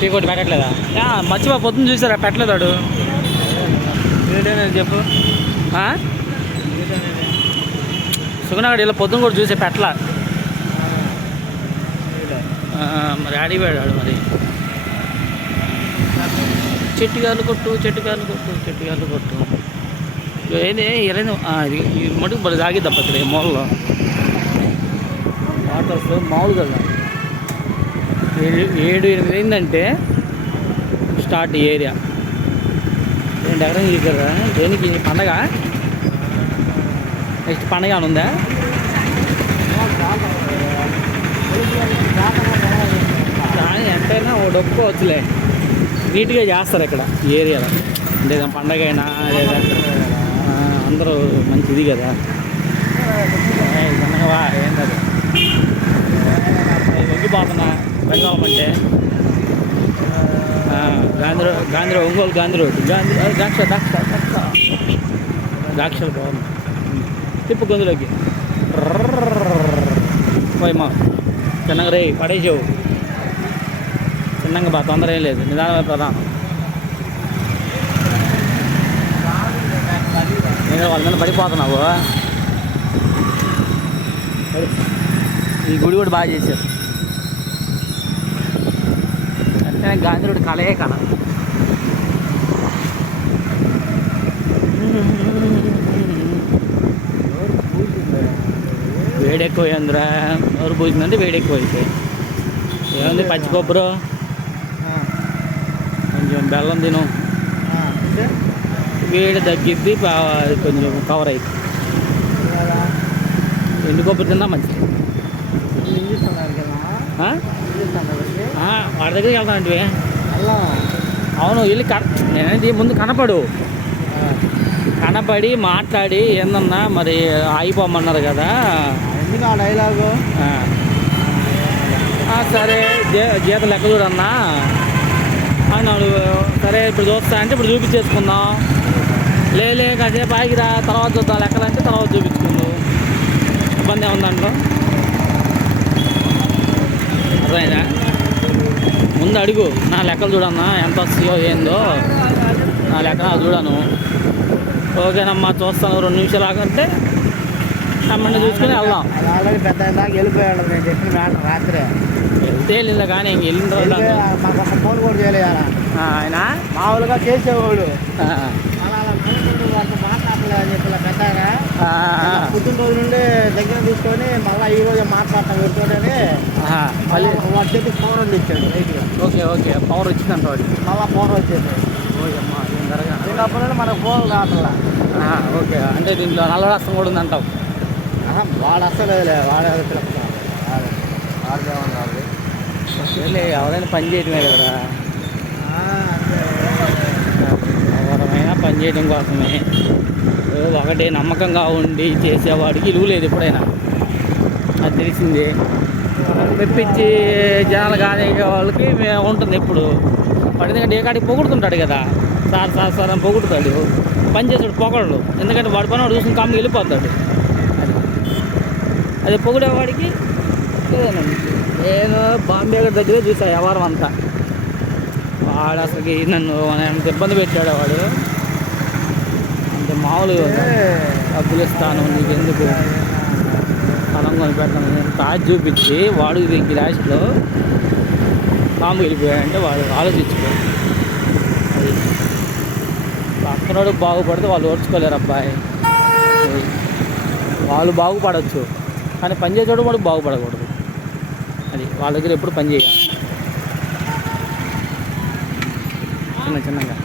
Tea కొట్టి పెట్టట్లేదా? మర్చిపో పొద్దున్న చూసారా పెట్టలేదాడు. చెప్పు? సుగుణాగడ్ ఇలా పొద్దున్న కూడా చూసే పెట్టలా. మరి ఆడిపోయాడు మరి? చెట్టుగాలు కొట్టు చెట్టుగాలు కొట్టు చెట్టుగాలు కొట్టు. ఇగో ఏంది ఇది మటుకు బలి తాగిద్ది ఈ మూలలో. వాటర్స్ మామూలుగా కాదు. ఏడు ఏడు ఎనిమిది అయిందంటే స్టార్ట్ ఏరియా. రెండు ఎకరం ఇక్కడ దేనికి? పండగ? నెక్స్ట్ పండగ ఏమైనా ఉందా? ఎంతైనా ఓ డొప్పుకోవచ్చులే నీట్గా చేస్తారు ఇక్కడ ఏరియాలో అంటే ఏదైనా పండగ అయినా లేదా అందరూ మంచిది కదా. ఏయ్, ఏంటది వా ఏం కాదు గాంధ్ర గాంధీ ఒంగోలు గాంధీ గాంధీ ద్రాక్ష ద్రాక్ష ద్రాక్ష. ద్రాక్షలు బాగుంది తిప్పు గొంతులోకి. పోయి మా చిన్నగా రే పడేసావు. చిన్నగా బా తొందర ఏం లేదు. నిదానమే ప్రధానం నేను వాళ్ళ మీద పడిపోతున్నావు. ఈ గుడి కూడా బాగా చేశారు. అంటే గాంధీ రోడ్డు కలయే కళ. వేడి ఎక్కువ అయిందిరా నోరు పూసిందంటే వేడి ఎక్కువ అయిపోయి ఏముంది పచ్చి కొబ్బరి? కొంచెం బెల్లం తిను. వేడి తగ్గిద్ది కొంచెం కవర్ అయింది ఎండు కొబ్బరి తిన్నా మంచిది. వాడి దగ్గరికి వెళ్తాను అంటే అవును వెళ్ళి కన నేనేది ముందు కనపడు. కనపడి మాట్లాడి ఏందన్నా మరి ఆగిపోమన్నారు కదా. ఎందుకు ఆ డైలాగు? సరే జీ జీతం లెక్క చూడన్నా. అన్నాడు సరే ఇప్పుడు చూస్తా అంటే ఇప్పుడు చూపించేసుకుందాం. లేలే కాసేపు ఆగిరా తర్వాత చూద్దాం. లెక్కలంటే తర్వాత చూపించుకుందాం. ఇబ్బంది ఏముంది దాంట్లో అర్థమైందా? ముందు అడుగు. నా లెక్కలు చూడన్నా ఎంత వస్తాయో ఏందో. నా లెక్క నాకు చూడను. ఓకేనమ్మా చూస్తాను. రెండు నిమిషాలు ఆగంటే కమ్మండి చూసుకుని వెళ్దాం. ఆల్రెడీ పెద్ద దాకా వెళ్ళిపోయాడు. నేను చెప్పిన మ్యాటర్ రాత్రే. వెళ్తే వెళ్ళిందా కానీ ఇంక వెళ్ళిన తర్వాత మాకు ఒక ఫోన్ కూడా చేయలేదు. ఆయన? మామూలుగా చేసేవాడు. అలా అలా అనుకుంటూ వాటితో మాట్లాడలేదు అని చెప్పి ఇలా పెద్దగా ఆ, ఆ, పుట్టిన రోజు నుండి దగ్గర తీసుకొని మళ్ళీ ఈ రోజు మాట్లాడతాం మళ్ళీ వాడి చేతి ఫోన్ తెచ్చాడు రైట్గా ఓకే ఓకే పవర్ వచ్చిందంట వాడికి. మళ్ళీ ఫోన్ వచ్చేది ఓయమ్మా, ఏం మనకు ఫోన్ రావట్లా. ఆ, ఓకే. అంటే దీంట్లో నల్ల రసం కూడా ఉందంటావు. ఆహా, వాడు అసలు వాడే. వెళ్ళి ఎవరైనా పని చేయటమే అంతే. ఎవరైనా పని చేయడం కోసమే. ఒకటి నమ్మకంగా ఉండి చేసేవాడికి ఇలువ లేదు ఎప్పుడైనా. అది తెలిసింది. మెప్పించి జనాలు కానీ వాళ్ళకి ఉంటుంది ఎప్పుడు. వాడి ఎందుకంటే కాడికి పొగుడుతుంటాడు కదా. సార్ సార్ సార్ అని పొగుడుతాడు. పని చేసాడు పొగడు ఎందుకంటే వాడి పని వాడు చూసుకుని కమ్మి వెళ్ళిపోతాడు. అది అదే పొగిడేవాడికి నేను బాంబే దగ్గర చూసా వ్యవహారం అంతా. వాడు అసలుకి నన్ను ఇబ్బంది పెట్టాడు వాడు? మామూలుగా. డబ్బులు ఇస్తాను నీకు ఎందుకు స్థలం కొని పెడతాను నేను తాజ్ చూపించి వాడు దీనికి లాస్ట్లో పాము వెళ్ళిపోయాడంటే వాడు ఆలోచించుకోడు అది పక్కనోడు బాగుపడితే వాళ్ళు ఓర్చుకోలేరు అబ్బాయి. వాళ్ళు బాగుపడవచ్చు కానీ పని చేసేవాడు వాడు బాగుపడకూడదు. అది వాళ్ళ దగ్గర ఎప్పుడు పని చేయాలి. చిన్న చిన్నగా.